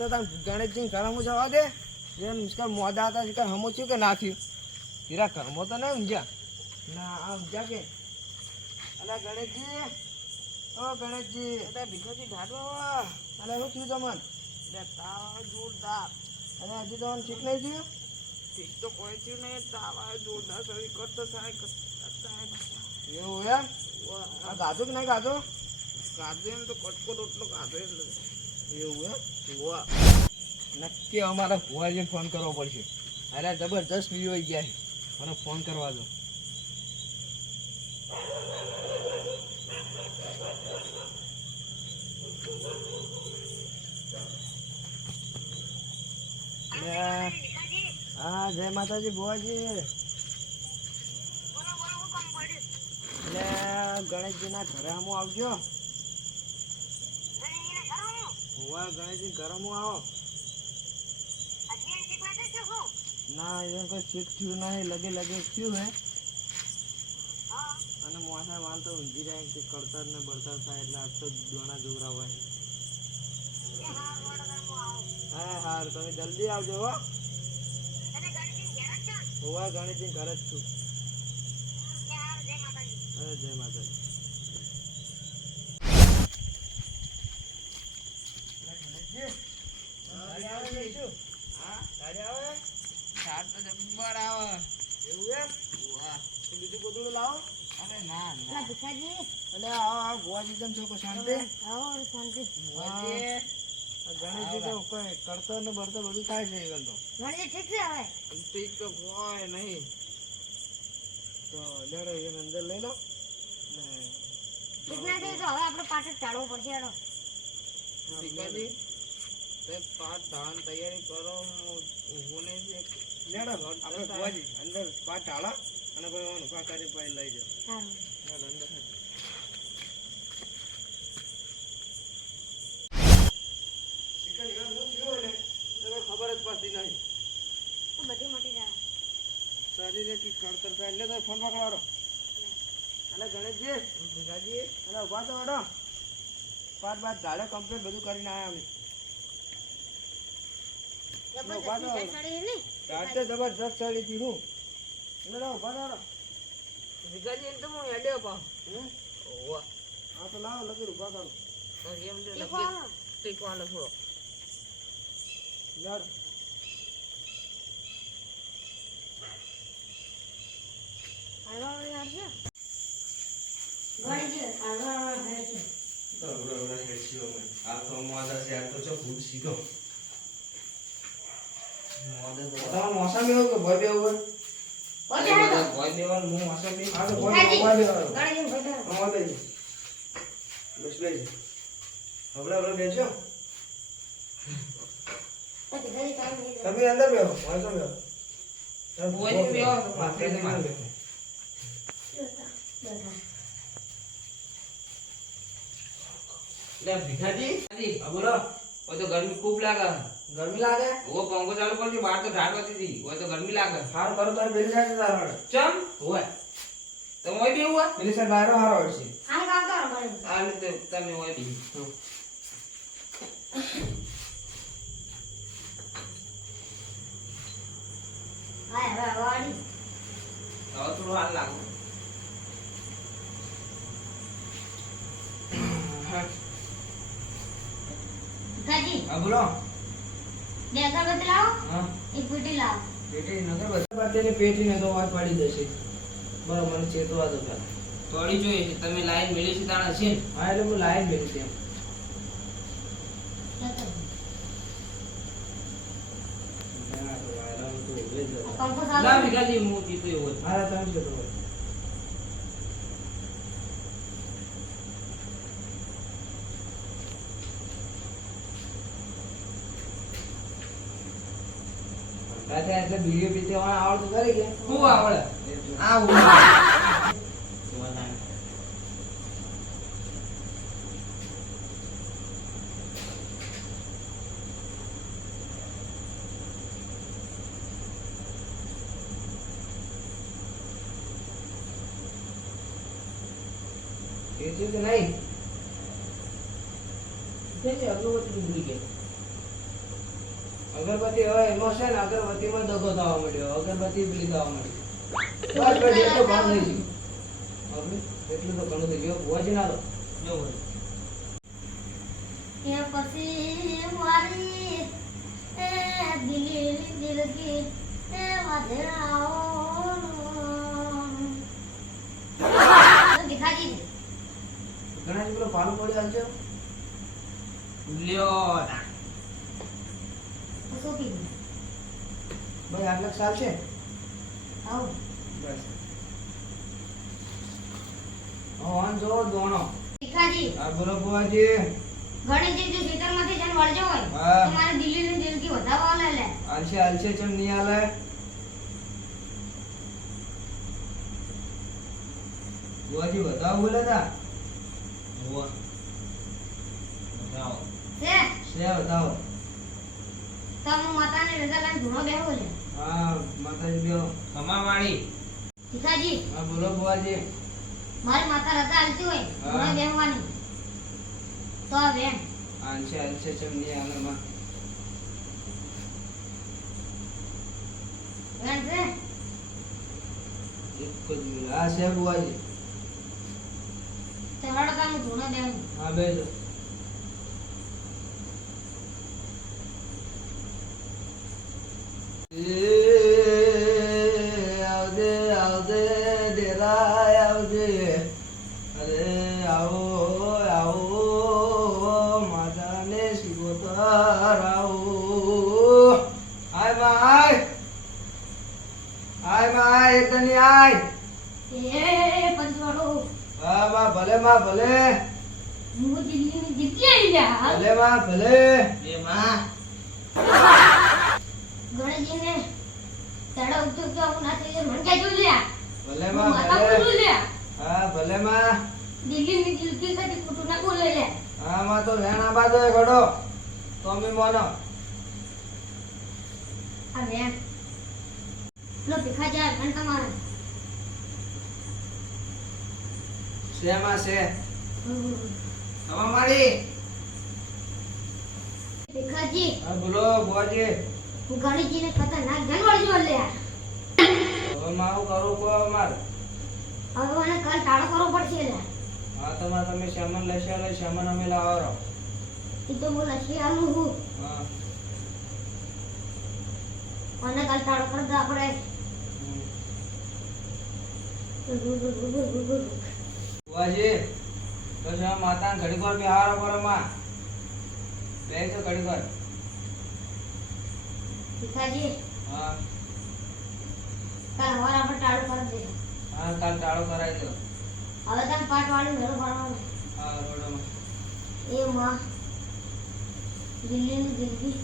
તો તમે ગણેશજી ઘરમાં જવા દે જેમ મિસ્કર મોદા હતા શિકાર હમો થયું કે ના થયું હીરા ઘરમાં તો નહીં ઊંઝા ના આ ઊંઝા કે અલા ગણેશજી ઓ ગણેશજી એટલે ભીખોજી ઢાડવા અલે શું થયું તમને એટલે તાવ જોરદાર અને હજી તમને ઠીક નહીં થયું ઠીક તો કોઈ થયું નહીં તાવ જોરદાર શરીર કરતો થાય એવું એમ આ ગાધું કે નહીં ગાધું ગાધું એમ તો કટકો રોટલો ગાધો એટલે એવું એમ હોવા નક્કી અમારે ભુવાજીને ફોન કરવો પડશે અરે જબરજસ્ત વિડીયો આવી ગયા છે મને ફોન કરવા દો હા જય માતાજી ભુવાજી એટલે ગણેશજીના ઘરે આમ આવજો હોવા ગણેશજી ઘરમાં આવો ના એ કોઈ ઠીક થયું નહીં લગે થયું હે અને મોસા માલ તો ઊંઘી જાય કે કડતર ને બળતર થાય એટલે આજ તો દોણા જોરા હોય હા હારું તમે જલ્દી આવજો હો હોવા ગણેશજી ઘરે જ છું જય માતાજી બીજું કોથળું લાવો અરે ના ગોવાજી જેમ છો શાંતિ ગણેશજી તો કોઈ કરતો ને બળતો બધું થાય છે even તો ઠીક તો કોઈ નહીં તો લેડો એને અંદર લઈ લો પાઠ ધાન તૈયારી કરો ઊભું નહીં લેડો આપણે ગોવાજી અંદર પાઠ ઢાળા અને કોઈ ઉભા કરી પછી લઈ જાઓ અંદર ખબર જ પડતી નહીં શરીરે કી કડતર થાય એટલે તો ફોન પકડાવો અને ગણેશજી ભીખાજી અને ઉભા તો વડો પાઠ બાદ ઢાળે કમ્પ્લીટ બધું કરીને આવ્યા અમે જબરજસ્ત ચડી હતી હું ઉભા ભીખાજી એમ તો હું હેડે પાઉં હા તો લાવો લગી ઉભા કરો એમ ટીકવાનો થોડો યાર મોસમી હોય કે ભય બેવું ભય દેવાનું હું મોસમી બસ બેસી હમણાં બેસો તમે અંદર બેહો મોસમ બેહો ભીખાજી બોલો તો ગરમી ખૂબ લાગે ગરમી લાગે ઓ પંખો ચાલુ કરજો બહાર તો ઢાળ વધી હતી હોય તો ગરમી લાગે હાર કરો તો બેરી જાય તાર ચમ હોય તો મોય બી હોય પેલી સર બહાર હારો હશે હાલ કામ કરો મને આ રીતે તમે હોય બી હાય હવે વાડી હવે થોડું હાલ લાગો કાજી આ બોલો બે અગરબત્તી લાવો હા એક પેટી લાવો પેટી અગરબત્તીની પેટીને તો વાત પડી જશે બરોબર મને ચેતવા દો પેલા થોડી જોઈએ છે તમે લાઈન મેલી છે તાણા છે હા એટલે હું લાઈન મેલી છે ના ભીખાજી હું કીધું એવું મારા તમે કીધું હોય એટલે બીડીઓ પીતે આવડતું કરી ગયા શું આવડે આ चीज नहीं अगलो भूल गया અગરબત્તી હવે એમાં છે ને અગરબત્તીમાં દગો થવા મળ્યો અગરબત્તી પેલી થવા મળી બસ બસ એટલું ઘણું થઈ ગયું હવે એટલું તો ઘણું થઈ ગયું ભોજી ના લો જો કે પછી મારી એ દિલગી એ વાદળાઓ ભીખાજી ઘણા પેલો પાલું પડી આવજો લ્યો શું પીવું ભાઈ આટલા સાલ છે આવ બસ ઓન જો દોણો ભીખાજી આ બોલો બુઆજી ગણેશજી જો ખેતરમાંથી જન વળજો હોય હા. તો મારે દિલગી વધારવા લે લે આલશે ચમ નહીં આલે બુઆજી બતાવો બોલે તા બુઆ બતાવો છે શે બતાવો તો હું માતાને રજા લઈને ધૂણો બેહો છે હા માતાજી બેહો કમાવાળી ભીખાજી હા બોલો બુઆજી મારી માતા રજા આલતી હોય હા. ધૂણો બેહવાની તો બેન આલશે ચમ નહીં આલે માં બેન છે એક જ મિનિટ આ શે બુઆજી ચવાડો કામ ધૂણો બેહું હા બેજો આવજે ડેરા આવજે અરે આવો આવો માતાને શિવતર આવો આય માય તની આય એ પંચવાડો હા માં ભલે હું દિલ્હીની જીતી આવી જા ભલે એ માં ગણેશજીને તડા ઉઠો તો હું ના થઈ મન કે જો લ્યા ભલે હું માતા બોલું લ્યા હા ભલે માં દિલ્હીની જીતી કદી ખોટું ના બોલે લે હા માં તો વેણા બાદ ઘડો તો અમે મોનો આ બેન લો ભીખા જા ઘણ તમારે શેમાં છે હવા મારી ભીખાજી હા બોલો બુઆજી હું ગણેશજીને ખતરનાક જનવર જો લ્યા હવે મારું કરું કો માર હવે મને કાલ ટાળો કરવો પડશે લ્યા હા તમે સામાન લેશે લે સામાન અમે લાવવાનો એ તો બોલા છે આલું હું હા મને કાલ ટાળો કરતા આપણે બુઆજી બસ આ માતા ઘડી વાર બિહારો પર માં બે તો ઘડી વાર ભીખાજી હા કાલ હવાર આપણે ટાળો કરી દે હા કાલ ટાળો કરાવી દો હવે તને પાટ વાળી મેળો ભરવાનો હા રોડમાં એ માં દિલ્હીની દિલ્હી